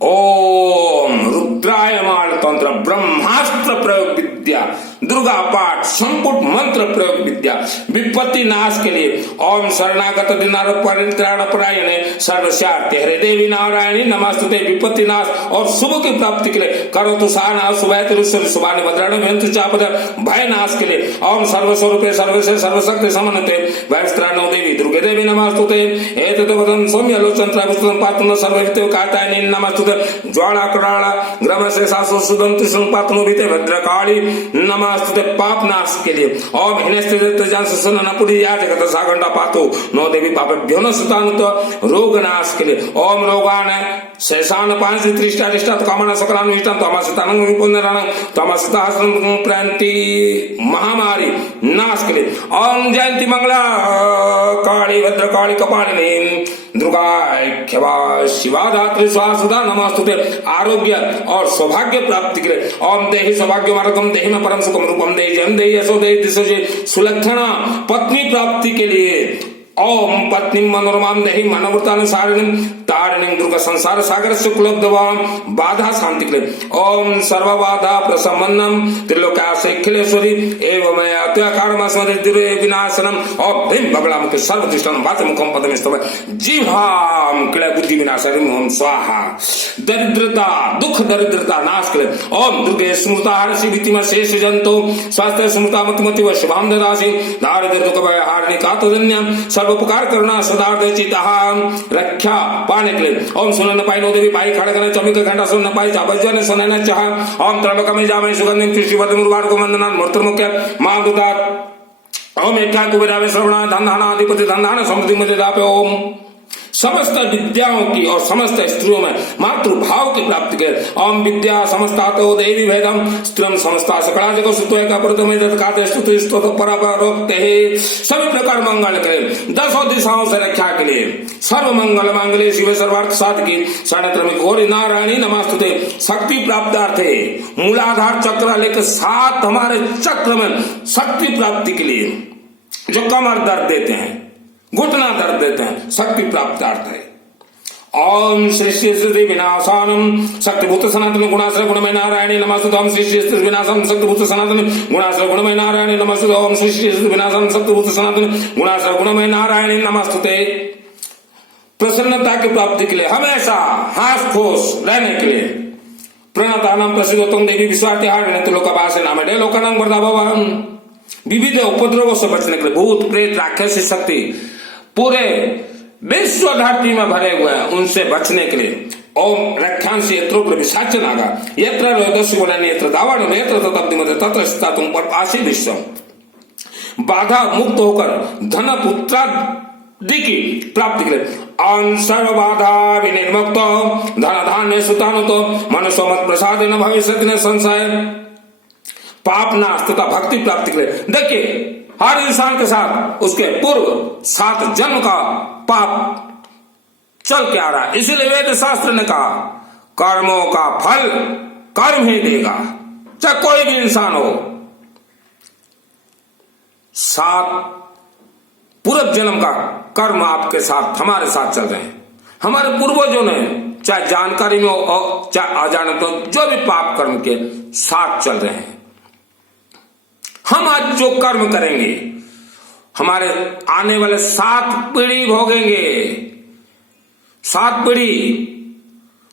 ओम रुद्रायमाण तंत्र ब्रह्मास्त्र प्रयोग विद्या दुर्गा पाठ संपुट मंत्र प्रयोग विद्या विपत्ति नाश के लिए ओम शरणागत दिनार परित्राण परायणे सर्वस्यार्थे हरे देवी नारायणी नमस्तुते विपत्ति नाश और शुभ की प्राप्ति के लिए करो तो साना सुबह सुबान भद्राण व्यंत चापद भय नाश के लिए ओम सर्वस्वरूपे सर्वसे सर्वशक्ति समन्विते भयस्त्राणो देवी दुर्गे देवी नमस्तुते एतत् वदन् सौम्य लोचन त्रयपुस्तकं पातुन सर्वविते कातायनी नमस्तुते ज्वाला कराला ग्रम से सासु सुदंत संपातनु बीते भद्रकाली नमस्तुते पाप नाश के लिए ओम हिनेस्ते जान सुन नपुरी या जगत सागंडा पातो नो देवी पापेभ्यो न सुतानुत रोग नाश के लिए ओम रोगान शेषान पांच त्रिष्टा रिष्टा कामना सकलान विष्टान तमसतानं विपुनरानं तमसताहसं प्रांति महामारी नाश के लिए ओम जयंती मंगला काली भद्रकाली कपालिनी दुर्गा ऐक्यवा शिवा धात्री स्वासुदा नमस्तुते आरोग्य और सौभाग्य प्राप्ति के लिए ओम देहि सौभाग्य मार्गम देहि में परम सुखम रूपम देहि जन देहि यशो देहि दिशोजे सुलक्षणा पत्नी प्राप्ति के लिए ओम पत्नी मनोरमाम देहि मनोवृत्तानुसारिणीं तारिणीं दुर्गा संसार सागर से कुलब्धवाम बाधा शांति के लिए ओम सर्व बाधा प्रशमनम त्रिलोक्यासेखिलेश्वरी एवं अत्याकारमस्मदिर्दुरे विनाशनम और भीम बगलाम के सर्वदिष्टम वाचमुखम पदमिस्तव जीवाम क्ले बुद्धि विनाशनम ओम स्वाहा दरिद्रता दुख दरिद्रता नाश के लिए ओम दुर्गे स्मृता हर्षि भीतिमा शेष जंतो स्वास्थ्य स्मृता मतिमति व शुभाम ददासी दारिद्र्य दुख भय हारिणी कातुजन्यम सर्वोपकार करना सदार्थ चिता रक्षा पाने के लिए ओम सुनन पाई नो देवी पाई खड़गन चमिक घंटा सुन पाई जाबजन सुनन चाह ओम त्र्यंबकम जामहि सुगंधिं पुष्टिवर्धनम उर्वारुकम वंदनात् मूर्तिर्मुख्य मांगुतात् ओम एका कुबेरावे श्रवणा धनधाना अधिपति धनधान समृद्धि मुझे दापे ओम समस्त विद्याओं की और समस्त स्त्रियों में मातृभाव की प्राप्ति के ओम विद्या समस्तातो देवी भेदम स्त्रियम समस्ता सकला जगो सुतोय का प्रथम जतकाते स्तुति स्तोत परापरोक्ते सभी प्रकार मंगल के दसों दिशाओं से रक्षा के लिए सर्व मंगल मांगल्ये शिवे सर्वार्थ साधकी शरणत्रमी गौरी नारायणी नमस्तुते शक्ति प्राप्तार्थे मूलाधार चक्र लेकर 7 हमारे चक्र में शक्ति प्राप्ति के लिए जो कमर दर्द देते हैं घुटना दर्द देते हैं शक्ति प्राप्तार्थ है ओम श्री श्री विनाशानम शक्तिभूत सनातन गुणाश्रय गुणमय नारायणी नमस्तुते ओम श्री श्री विनाशम शक्तिभूत सनातन गुणाश्रय गुणमय नारायणी नमस्तुते ओम श्री श्री विनाशम शक्तिभूत सनातन गुणाश्रय गुणमय नारायणी नमस्तुते प्रसन्नता की प्राप्ति के लिए हमेशा हास खोस रहने के लिए प्रणतानाम प्रसिद्धोत्तम देवी विश्वातिहारिणी त्रिलोकवासिनी नामे लोकानां वरदा भवन् विविध उपद्रवों से बचने के लिए भूत प्रेत राक्षस शक्ति पूरे विश्व धरती में भरे हुए हैं उनसे बचने के लिए ओम रक्षांश यत्रो प्रविशाच नागा यत्र रोदस्यु वलन यत्र दावाण यत्र तत्तब्दिमते तत्र स्थितातुम परपासी विश्वम बाधा मुक्त होकर धन पुत्रादि की प्राप्ति के लिए ओम सर्व बाधा विनिर्मुक्त धन धान्य सुतानुतो मनुष्य मत प्रसाद न भविष्यति न संशय पाप नाश तथा भक्ति प्राप्ति के लिए देखिए हर इंसान के साथ उसके पूर्व 7 जन्म का पाप चल के आ रहा है इसीलिए वेद शास्त्र ने कहा कर्मों का फल कर्म ही देगा चाहे कोई भी इंसान हो 7 पूर्व जन्म का कर्म आपके साथ हमारे साथ चल रहे हैं हमारे पूर्वजों ने चाहे जानकारी में हो चाहे अजानत हो जो भी पाप कर्म के साथ चल रहे हैं हम आज जो कर्म करेंगे हमारे आने वाले 7 पीढ़ी भोगेंगे 7 पीढ़ी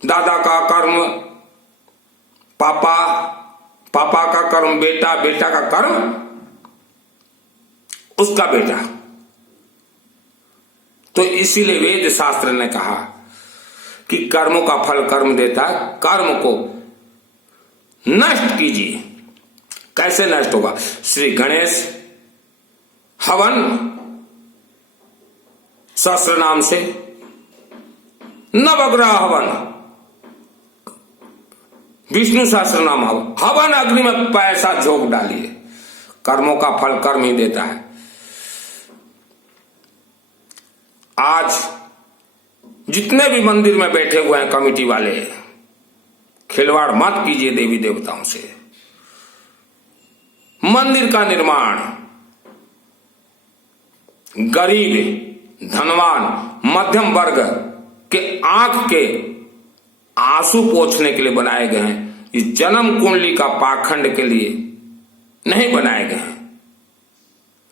दादा का कर्म पापा का कर्म बेटा का कर्म उसका बेटा तो इसीलिए वेद शास्त्र ने कहा कि कर्मों का फल कर्म देता है कर्म को नष्ट कीजिए कैसे नष्ट होगा श्री गणेश हवन सहस्त्र नाम से नवग्रह हवन विष्णु सहस्त्र नाम हवन अग्नि में पैसा झोंक डालिए कर्मों का फल कर्म ही देता है आज जितने भी मंदिर में बैठे हुए हैं कमेटी वाले खिलवाड़ मत कीजिए देवी देवताओं से मंदिर का निर्माण गरीब धनवान मध्यम वर्ग के आंख के आंसू पोंछने के लिए बनाए गए हैं। इस जन्म कुंडली का पाखंड के लिए नहीं बनाए गए हैं।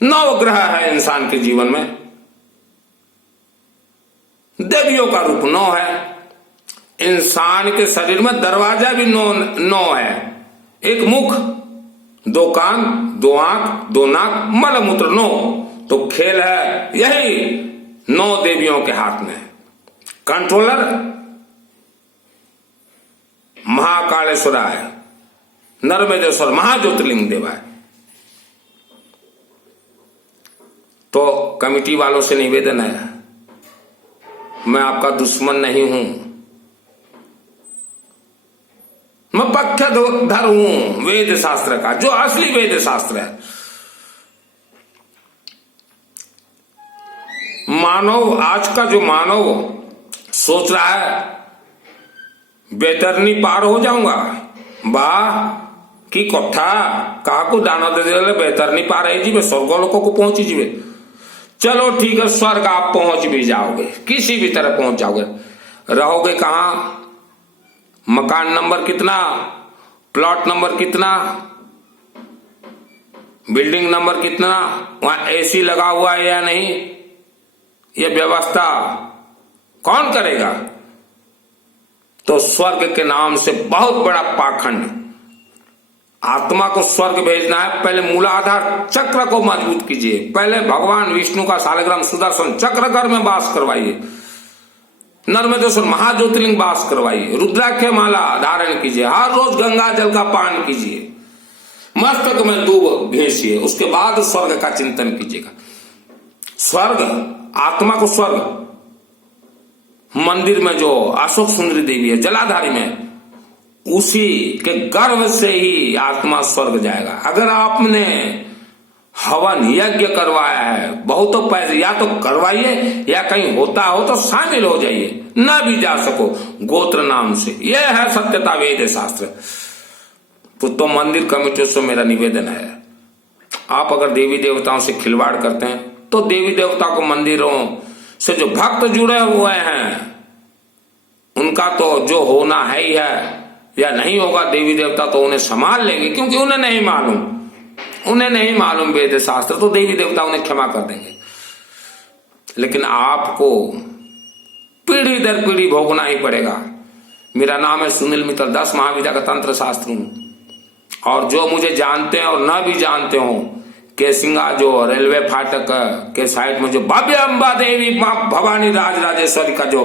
9 ग्रह है इंसान के जीवन में, देवियों का रूप 9 है। इंसान के शरीर में दरवाजा भी 9 है। एक मुख, 2 कान, 2 आंख, 2 नाक, मलमूत्र 9। तो खेल है यही 9 देवियों के हाथ में। कंट्रोलर महाकालेश्वराय, नर्मदेश्वर, महाज्योतिर्लिंग देवाय। तो कमिटी वालों से निवेदन है, मैं आपका दुश्मन नहीं हूं, मैं पक्षधर हूं वेद शास्त्र का, जो असली वेद शास्त्र है। मानव, आज का जो मानव सोच रहा है बेतरनी पार हो जाऊंगा, वाह की कोठा कहा को दाना दे दे बेतरनी पार है जी, स्वर्ग लोगों को पहुंची जी। चलो ठीक है, स्वर्ग आप पहुंच भी जाओगे, किसी भी तरह पहुंच जाओगे। रहोगे कहां, मकान नंबर कितना, प्लॉट नंबर कितना, बिल्डिंग नंबर कितना, वहां एसी लगा हुआ है या नहीं, यह व्यवस्था कौन करेगा? तो स्वर्ग के नाम से बहुत बड़ा पाखंड। आत्मा को स्वर्ग भेजना है, पहले मूलाधार चक्र को मजबूत कीजिए। पहले भगवान विष्णु का शालिग्राम सुदर्शन चक्र घर में वास करवाइए, नर्मदेश्वर महाज्योतिर्लिंग वास करवाइए, रुद्राक्ष माला धारण कीजिए, हर रोज गंगा जल का पान कीजिए, मस्तक में दूब घेसिए, उसके बाद स्वर्ग का चिंतन कीजिएगा। स्वर्ग, आत्मा को स्वर्ग, मंदिर में जो अशोक सुंदरी देवी है जलाधारी में, उसी के गर्भ से ही आत्मा स्वर्ग जाएगा। अगर आपने हवन यज्ञ करवाया है, बहुत पैसे या तो करवाइए या कहीं होता हो तो शामिल हो जाइए, न भी जा सको गोत्र नाम से। यह है सत्यता वेद शास्त्र। तो मंदिर कमेटी से मेरा निवेदन है, आप अगर देवी देवताओं से खिलवाड़ करते हैं तो देवी देवता को, मंदिरों से जो भक्त जुड़े हुए हैं उनका तो जो होना है ही है, या नहीं होगा देवी देवता तो उन्हें संभाल लेंगे, क्योंकि उन्हें नहीं मालूम वेद शास्त्र, तो देवी देवता उन्हें क्षमा कर देंगे। लेकिन आपको पीढ़ी दर पीढ़ी भोगना ही पड़ेगा। मेरा नाम है सुनील मित्तल, 10 महाविद्या का तंत्र शास्त्र हूं। और जो मुझे जानते हैं और न भी जानते हो, केसिंगा जो रेलवे फाटक के साइड में जो भव्य अंबा देवी मां भवानी राजराजेश्वरी का जो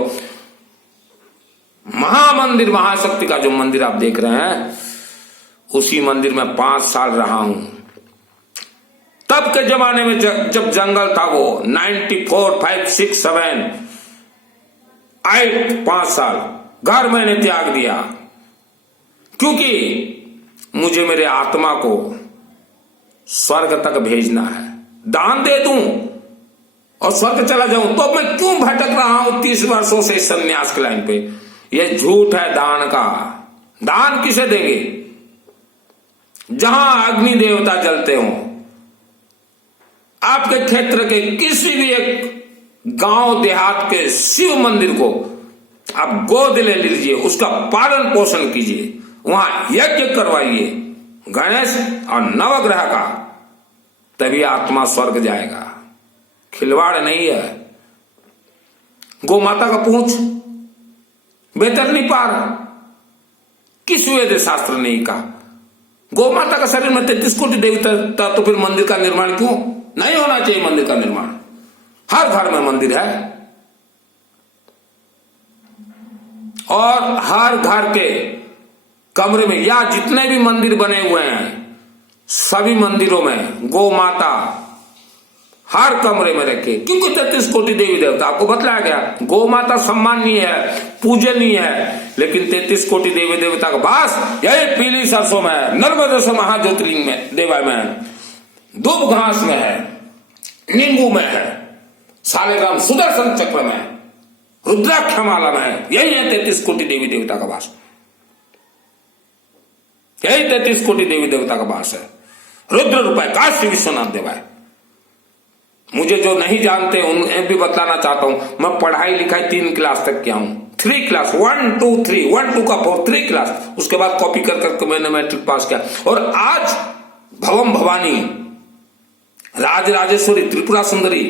महामंदिर, महाशक्ति का जो मंदिर आप देख रहे हैं, उसी मंदिर में 5 साल रहा हूं। तब के जमाने में जब जंगल था, वो 94, 5, 6, 7, 8, 5 साल घर मैंने त्याग दिया, क्योंकि मुझे मेरे आत्मा को स्वर्ग तक भेजना है। दान दे दूं और स्वर्ग चला जाऊं तो मैं क्यों भटक रहा हूं 30 वर्षों से संन्यास के लाइन पे? यह झूठ है दान का। दान किसे देंगे? जहां अग्नि देवता जलते हो, आपके क्षेत्र के किसी भी एक गांव देहात के शिव मंदिर को आप गोद ले लीजिए, उसका पालन पोषण कीजिए, वहां यज्ञ करवाइए गणेश और नवग्रह का, तभी आत्मा स्वर्ग जाएगा। खिलवाड़ नहीं है। गौ माता का पूंछ बेतरनी पार, किस वेद शास्त्र ने कहा? गौ माता का शरीर में 33 कोटि देवता, तो फिर मंदिर का निर्माण क्यों नहीं होना चाहिए? मंदिर का निर्माण हर घर में मंदिर है, और हर घर के कमरे में या जितने भी मंदिर बने हुए हैं, सभी मंदिरों में गौ माता हर कमरे में रखे, क्योंकि 33 कोटि देवी देवता आपको बतलाया गया। गौ माता सम्माननीय है, पूजनीय है, लेकिन 33 कोटि देवी देवता का वास यही पीली सरसों में है, नर्मदेश्वर महाज्योतिर्लिंग में, देवा में है, दूब घास में है, नींबू में है, शालिग्राम सुदर्शन चक्र में, रुद्राक्ष माला में है। यही है 33 कोटि देवी देवता का वास। यही 33 कोटि देवी देवता का वास है। रुद्र रूपाय काशी विश्वनाथ देवाय। मुझे जो नहीं जानते उन्हें भी बताना चाहता हूं, मैं पढ़ाई लिखाई 3 क्लास तक किया हूं, 3 क्लास 1 2 3 1 2 का 4 3 क्लास, उसके बाद कॉपी कर करके मैंने मैट्रिक पास किया। और आज भवम भवानी, राज राजेश्वरी, त्रिपुरा सुंदरी,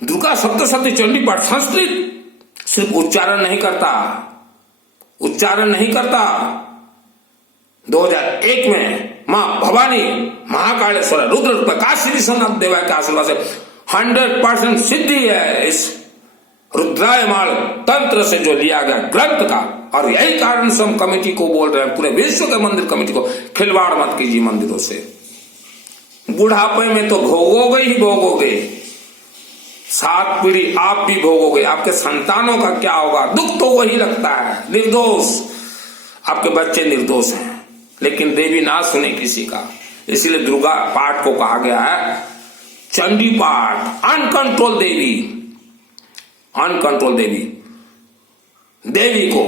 दुर्गा सप्तशती, चंडी पाठ, संस्कृत सिर्फ उच्चारण नहीं करता, उच्चारण नहीं करता। 2001 में मां भवानी महाकालेश्वर रुद्र प्रकाश विश्वनाथ देवा के आशीर्वाद से 100% सिद्धि है इस रुद्रायमाल तंत्र से जो लिया गया ग्रंथ का। और यही कारण से हम कमेटी को बोल रहे हैं, पूरे विश्व के मंदिर कमेटी को, खिलवाड़ मत कीजिए मंदिरों से। बुढ़ापे में तो भोगोगे ही भोगोगे, 7 पीढ़ी आप भी भोगोगे, आपके संतानों का क्या होगा, दुख तो वही लगता है। निर्दोष, आपके बच्चे निर्दोष हैं, लेकिन देवी ना सुने किसी का। इसलिए दुर्गा पाठ को कहा गया है चंडी पाठ, अनकंट्रोल देवी, अनकंट्रोल देवी। देवी को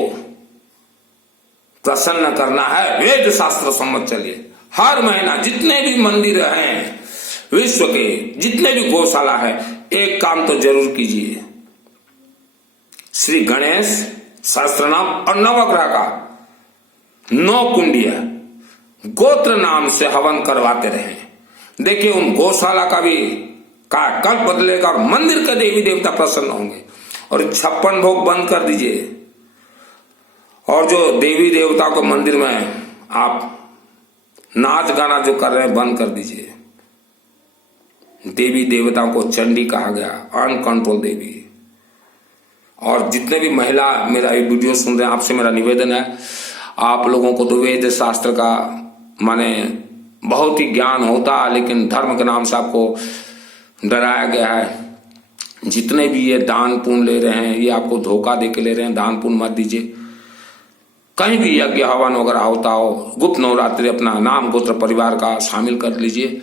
प्रसन्न करना है, वेद शास्त्र सम्मत चलिए। हर महीना जितने भी मंदिर हैं विश्व के, जितने भी गौशाला है, एक काम तो जरूर कीजिए, श्री गणेश सहस्त्रनाम और नवग्रह का 9 कुंडिया गोत्र नाम से हवन करवाते रहे। देखिए उन गौशाला का भी कायाकल्प बदलेगा, मंदिर के देवी देवता प्रसन्न होंगे। और 56 भोग बंद कर दीजिए, और जो देवी देवताओं के मंदिर में आप नाच गाना जो कर रहे हैं बंद कर दीजिए। देवी देवताओं को चंडी कहा गया, अनकंट्रोल देवी। और जितने भी महिला मेरा ये वीडियो सुन रहे हैं, आपसे मेरा निवेदन है, आप लोगों को तो वेद शास्त्र का माने बहुत ही ज्ञान होता, लेकिन धर्म के नाम से आपको डराया गया है। जितने भी ये दान पुण्य ले रहे हैं, ये आपको धोखा देके ले रहे हैं। दान पुण्य मत दीजिए। कहीं भी यज्ञ हवन वगैरह होता हो, गुप्त नवरात्रि अपना नाम गोत्र परिवार का शामिल कर लीजिए।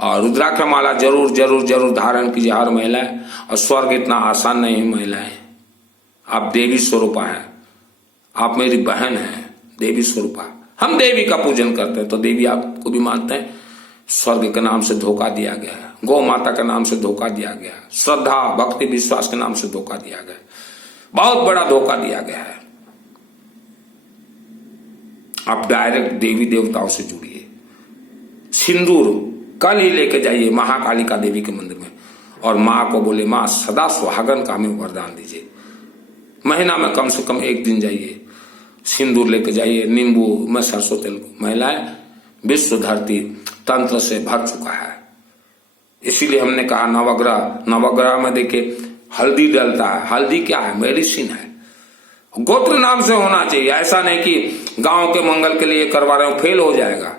और रुद्राक्ष माला जरूर जरूर जरूर धारण कीजिए हर महिलाएं। और स्वर्ग इतना आसान नहीं है महिलाएं, आप देवी स्वरूपा हैं, आप मेरी बहन हैं, देवी स्वरूपा। हम देवी का पूजन करते हैं तो देवी आपको भी मानते हैं। स्वर्ग के नाम से धोखा दिया गया है, गौ माता के नाम से धोखा दिया गया, श्रद्धा भक्ति विश्वास के नाम से धोखा दिया गया, बहुत बड़ा धोखा दिया गया है। आप डायरेक्ट देवी देवताओं से जुड़िए। सिंदूर कल ही लेके जाइए महाकालिका देवी के मंदिर में, और माँ को बोले माँ सदा सुहागन का हमें वरदान दीजिए। महीना में कम से कम 1 दिन जाइए, सिंदूर लेके जाइए, नींबू में सरसों तेल। महिलाएं, विश्व धरती तंत्र से भर चुका है। इसीलिए हमने कहा नवग्रह, नवग्रह में देखिए हल्दी डलता है। हल्दी क्या है? मेडिसिन है। गोत्र नाम से होना चाहिए, ऐसा नहीं कि गांव के मंगल के लिए करवा रहे हो, फेल हो जाएगा।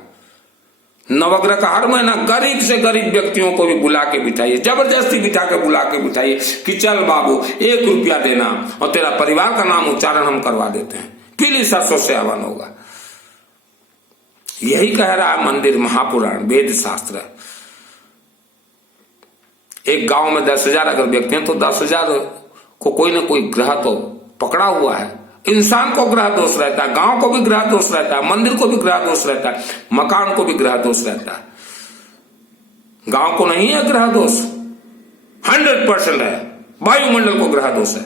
नवग्रह का हर महीना गरीब से गरीब व्यक्तियों को भी बुला के बिठाइए, जबरदस्ती बिठा के बुला के बिठाइए कि चल बाबू 1 रुपया देना और तेरा परिवार का नाम उच्चारण हम करवा देते हैं, पीली सरसों से हवन होगा। यही कह रहा है मंदिर महापुराण वेद शास्त्र। एक गांव में 10,000 अगर व्यक्ति हैं तो 10,000 को कोई ना कोई ग्रह तो पकड़ा हुआ है। इंसान को ग्रह दोष रहता है, गांव को भी ग्रह दोष रहता है, मंदिर को भी ग्रह दोष रहता है, मकान को भी ग्रह दोष रहता है। गांव को नहीं है ग्रह दोष, 100% है। वायुमंडल को ग्रह दोष है।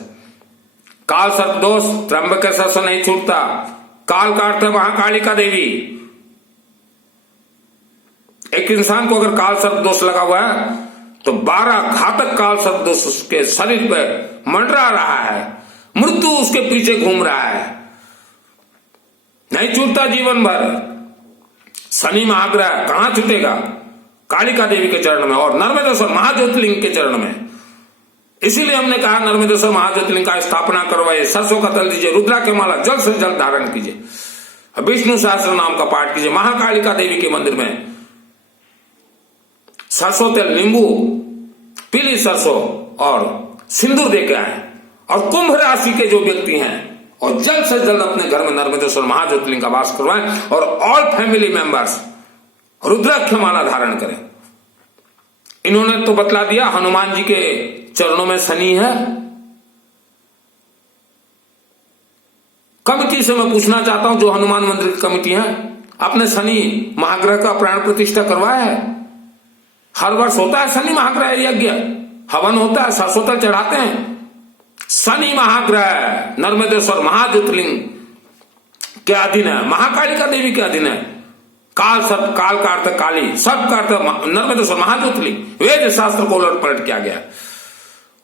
काल सर्प दोष त्र्यंबकेश्वर से नहीं छूटता, काल काटते महाकालिका देवी। एक इंसान को अगर काल सर्प दोष लगा हुआ है तो 12 घातक काल सर्प दोष उसके शरीर पर मंडरा रहा है, मृत्यु उसके पीछे घूम रहा है, नहीं छूटता जीवन भर। शनि महाग्रह कहां छूटेगा? कालिका देवी के चरण में और नर्मदेश्वर महाज्योतिर्लिंग के चरण में। इसीलिए हमने कहा नर्मदेश्वर महाज्योतिर्लिंग का स्थापना करवाइए, सरसों का तेल दीजिए, रुद्राक्ष माला जल्द से जल्द धारण कीजिए, विष्णु सहस्त्र नाम का पाठ कीजिए। महाकालिका देवी के मंदिर में सरसों तेल, नींबू, पीली सरसों और सिंदूर देके आए। और कुंभ राशि के जो व्यक्ति हैं और जल्द से जल्द अपने घर में नर्मदेश्वर महाज्योतिर्लिंग का वास करवाएं और ऑल फैमिली मेंबर्स रुद्राक्ष माला धारण करें। इन्होंने तो बतला दिया हनुमान जी के चरणों में शनि है। कमिटी से मैं पूछना चाहता हूं, जो हनुमान मंदिर की कमिटी है, आपने शनि महाग्रह का प्राण प्रतिष्ठा करवाया है? हर वर्ष होता है शनि महाग्रह यज्ञ, हवन होता है, सरसों तेल चढ़ाते हैं, शनि महाग्रह नर्मदेश्वर महाज्योतिर्लिंग के अधीन है, महाकालिका देवी के अधीन है। काल सब, काल का अर्थ काली, सब का अर्थ नर्मदेश्वर महाज्योतिर्लिंग। वेद शास्त्र को उलट पलट किया गया।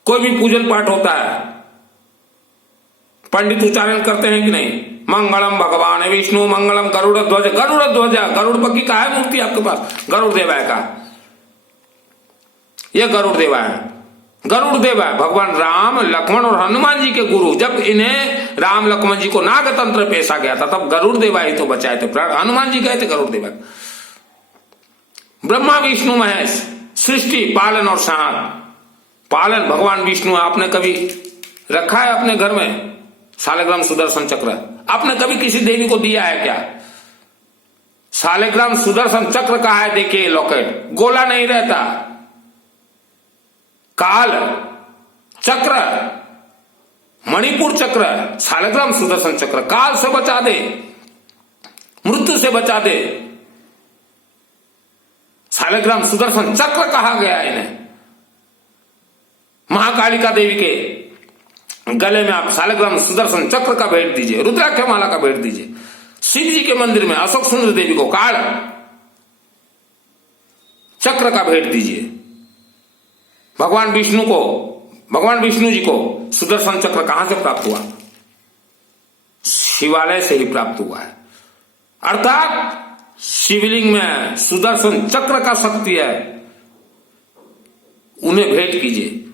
कोई भी पूजन पाठ होता है, पंडित उच्चारण करते हैं कि नहीं? मंगलम भगवान विष्णु मंगलम गरुड़ ध्वज। गरुड़ ध्वज, गरुड़ पक्षी का है मूर्ति आपके पास? गरुड़ देवा का, यह गरुड़ देवा है। गरुड़ देवा है भगवान राम, लक्ष्मण और हनुमान जी के गुरु। जब इन्हें राम लक्ष्मण जी को नागतंत्र पेशा गया था, तब गरुड़ देवा ही तो बचाए थे। हनुमान जी गए थे गरुड़ देवा। ब्रह्मा विष्णु महेश, सृष्टि पालन और संहार। पालन भगवान विष्णु। आपने कभी रखा है अपने घर में शालिग्राम सुदर्शन चक्र? आपने कभी किसी देवी को दिया है क्या? शालिग्राम सुदर्शन चक्र का है, देखिए लॉकेट, गोला नहीं रहता। काल चक्र, मणिपुर चक्र, शालिग्राम सुदर्शन चक्र काल से बचा दे, मृत्यु से बचा दे। शालिग्राम सुदर्शन चक्र कहा गया इन्हें। महाकालिका देवी के गले में आप शालिग्राम सुदर्शन चक्र का भेंट दीजिए, रुद्राक्ष माला का भेंट दीजिए। शिव जी के मंदिर में अशोक सुंदर देवी को काल चक्र का भेंट दीजिए। भगवान विष्णु जी को सुदर्शन चक्र कहां से प्राप्त हुआ? शिवालय से ही प्राप्त हुआ है। अर्थात शिवलिंग में सुदर्शन चक्र का शक्ति है, उन्हें भेंट कीजिए।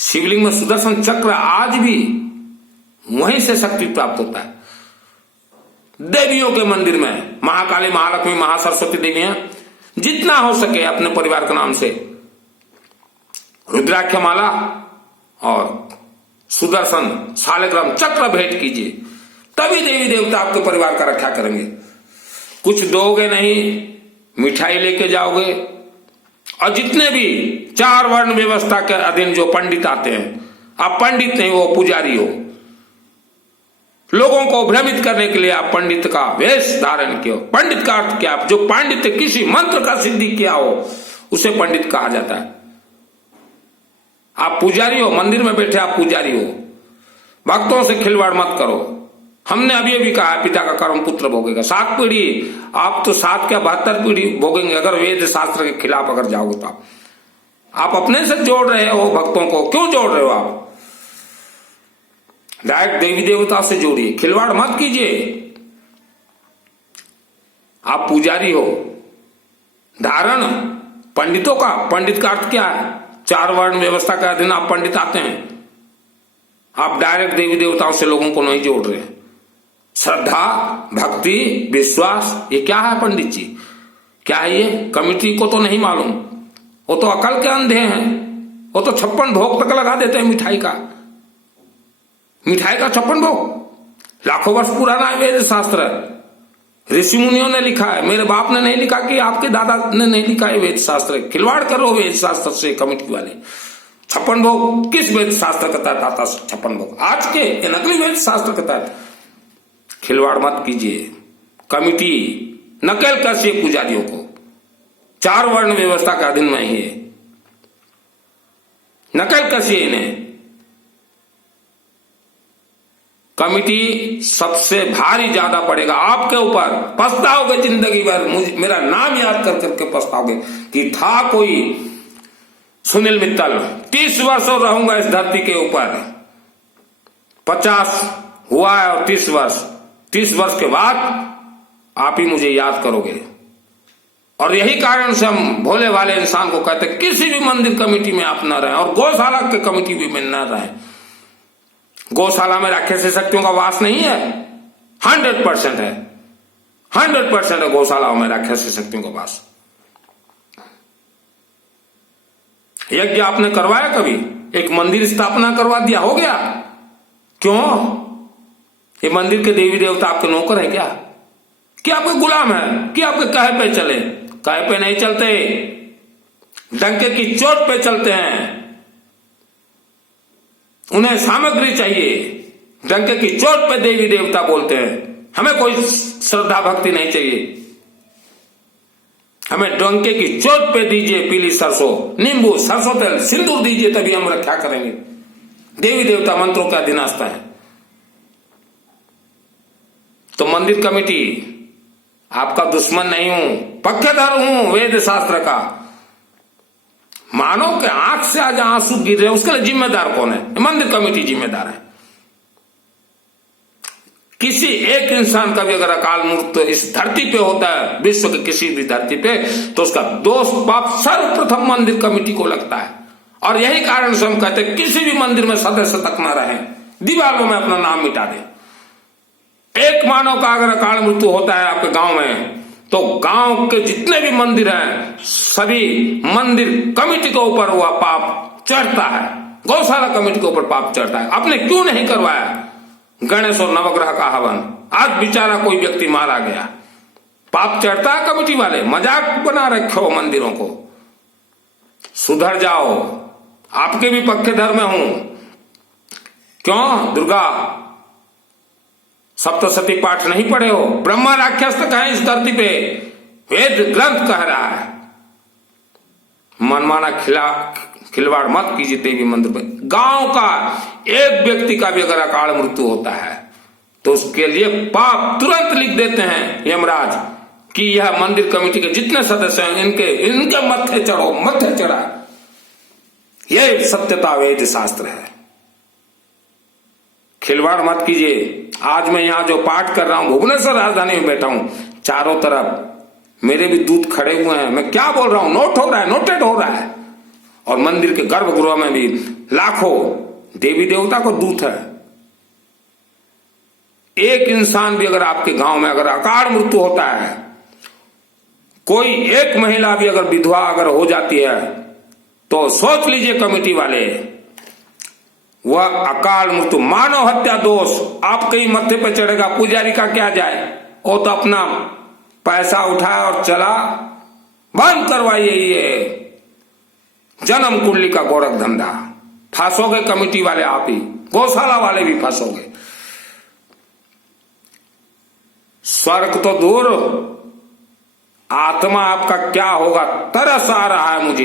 शिवलिंग में सुदर्शन चक्र आज भी वहीं से शक्ति प्राप्त होता है। देवियों के मंदिर में महाकाली, महालक्ष्मी, महासरस्वती देवियां जितना हो सके अपने परिवार के नाम से रुद्राक्ष माला और सुदर्शन शालिग्राम चक्र भेंट कीजिए, तभी देवी देवता आपके परिवार का रक्षा करेंगे। कुछ दोगे नहीं, मिठाई लेके जाओगे। और जितने भी 4 वर्ण व्यवस्था के अधीन जो पंडित आते हैं, आप पंडित नहीं हो, पुजारी हो। लोगों को भ्रमित करने के लिए आप पंडित का वेश धारण किया। पंडित का अर्थ क्या? जो पांडित्य किसी मंत्र का सिद्धि किया हो उसे पंडित कहा जाता है। आप पुजारी हो, मंदिर में बैठे आप पुजारी हो। भक्तों से खिलवाड़ मत करो। हमने अभी कहा है, पिता का कर्म पुत्र भोगेगा। 7 पीढ़ी, आप तो 7 क्या 72 पीढ़ी भोगेंगे अगर वेद शास्त्र के खिलाफ अगर जाओगे तो। आप अपने से जोड़ रहे हो भक्तों को, क्यों जोड़ रहे हो? आप डायरेक्ट देवी देवता से जोड़िए, खिलवाड़ मत कीजिए। आप पुजारी हो। धारण पंडितों का, पंडित का अर्थ क्या है? 4 वर्ण व्यवस्था के अधीन आप पंडित आते हैं। आप डायरेक्ट देवी देवताओं से लोगों को नहीं जोड़ रहे। श्रद्धा, भक्ति, विश्वास, ये क्या है पंडित जी? क्या है ये? कमिटी को तो नहीं मालूम, वो तो अकल के अंधे हैं। वो तो 56 भोग तक लगा देते हैं मिठाई का। मिठाई का 56 भोग लाखों वर्ष पुराना है वेद शास्त्र। ऋषि मुनियों ने लिखा है, मेरे बाप ने नहीं लिखा कि आपके दादा ने नहीं लिखा है वेद शास्त्र। खिलवाड़ करो वेद शास्त्र से कमिटी वाले। 56 भोग किस वेद शास्त्र के तहत आता? 56 भोग आज के नकली वेद शास्त्र के तहत। खिलवाड़ मत कीजिए। कमिटी नकल कसिए पुजारियों को। 4 वर्ण व्यवस्था का अधीन में ही है, नकल कसिए इन्हें। कमिटी सबसे भारी ज्यादा पड़ेगा आपके ऊपर। पछताओगे जिंदगी भर। मेरा नाम याद कर करके पछताओगे कि था कोई सुनील मित्तल। 30 वर्ष और रहूंगा इस धरती के ऊपर। 50 हुआ है और 30 वर्ष के बाद आप ही मुझे याद करोगे। और यही कारण से हम भोले वाले इंसान को कहते हैं, किसी भी मंदिर कमेटी में आप न रहें और गौशाला के कमेटी भी में न रहें। गौशाला में राक्षसी शक्तियों का वास नहीं है, 100% है। 100% है गौशालाओं में राक्षसी शक्तियों का वास। यज्ञ आपने करवाया कभी? एक मंदिर स्थापना करवा दिया, हो गया? क्यों? ये मंदिर के देवी देवता आपके नौकर है क्या? कि आपके गुलाम है? कि आपके कहे पे चले? कहे पे नहीं चलते, डंके की चोट पे चलते हैं। उन्हें सामग्री चाहिए। डंके की चोट पे देवी देवता बोलते हैं। हमें कोई श्रद्धा भक्ति नहीं चाहिए। हमें डंके की चोट पे दीजिए पीली सरसों, नींबू, सरसों तेल, सिंदूर दीजिए, तभी हम रक्षा करेंगे। देवी देवता मंत्रों का अधीनस्थ है। तो मंदिर कमेटी, आपका दुश्मन नहीं हूं, पक्षधर हूं वेद शास्त्र का। मानव के आंख से आज आंसू गिर रहे, उसके लिए जिम्मेदार कौन है? मंदिर कमेटी जिम्मेदार है। किसी एक इंसान का भी अगर अकाल मृत्यु इस धरती पे होता है, विश्व की किसी भी धरती पे, तो उसका दोष पाप सर्वप्रथम मंदिर कमेटी को लगता है। और यही कारण से हम कहते हैं किसी भी मंदिर में सदस्य तक न रहे, दीवारों में अपना नाम मिटा दे। एक मानव का अगर अकाल मृत्यु होता है आपके गांव में, तो गांव के जितने भी मंदिर हैं, सभी मंदिर कमेटी के ऊपर हुआ पाप चढ़ता है। गौशाला कमेटी के ऊपर पाप चढ़ता है। आपने क्यों नहीं करवाया गणेश और नवग्रह का हवन? आज बेचारा कोई व्यक्ति मारा गया, पाप चढ़ता है। कमेटी वाले मजाक बना रखे हो मंदिरों को। सुधर जाओ, आपके भी पक्षधर में हूं। क्यों दुर्गा सप्तशती पाठ नहीं पढ़े हो? ब्रह्मा राक्षस तक है इस धरती पे, वेद ग्रंथ कह रहा है। मनमाना खिलवाड़ मत कीजिए देवी मंदिर पे। गांव का एक व्यक्ति का भी अगर अकाल मृत्यु होता है, तो उसके लिए पाप तुरंत लिख देते हैं यमराज कि यह मंदिर कमेटी के जितने सदस्य हैं इनके मत्थे चढ़ो, मत्थे चढ़ा। यह सत्यता वेद शास्त्र है। खिलवाड़ मत कीजिए। आज मैं यहां जो पाठ कर रहा हूं, भुवनेश्वर राजधानी में बैठा हूं, चारों तरफ मेरे भी दूत खड़े हुए हैं। मैं क्या बोल रहा हूं, नोट हो रहा है, नोटेड हो रहा है। और मंदिर के गर्भगृह में भी लाखों देवी देवता को दूत है। एक इंसान भी अगर आपके गांव में अगर अकाल मृत्यु होता है, कोई एक महिला भी अगर विधवा अगर हो जाती है, तो सोच लीजिए कमेटी वाले, वह अकाल मृत्यु मानव हत्या दोष आपके ही मत्थे पे चढ़ेगा। पुजारी का क्या जाए, वो तो अपना पैसा उठाया और चला। बंद करवाइए ये जन्म कुंडली का गोरख धंधा। फांसोगे कमेटी वाले आप ही, गौशाला वाले भी फांसोगे। स्वर्ग तो दूर, आत्मा आपका क्या होगा? तरस आ रहा है, मुझे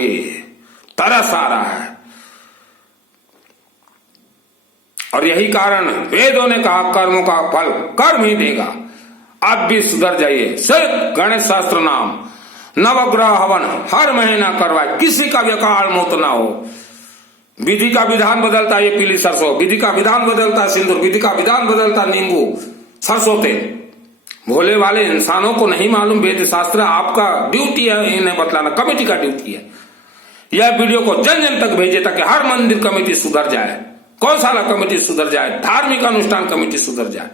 तरस आ रहा है। और यही कारण वेदों ने कहा कर्मों का फल कर्म ही देगा। आप भी सुधर जाइए। सिर्फ गणेश शास्त्र नाम, नवग्रह हवन हर महीना करवाए, किसी का भी अकाल मौत ना हो। विधि का विधान बदलता है ये पीली सरसों, विधि का विधान बदलता है सिंदूर, विधि का विधान बदलता नींबू, सरसों तेल। भोले वाले इंसानों को नहीं मालूम वेद शास्त्र। आपका ड्यूटी है इन्हें बतलाना, कमेटी का ड्यूटी है। यह वीडियो को जन जन तक भेजे ताकि हर मंदिर कमेटी सुधर जाए, गौशाला कमेटी सुधर जाए, धार्मिक अनुष्ठान कमेटी सुधर जाए।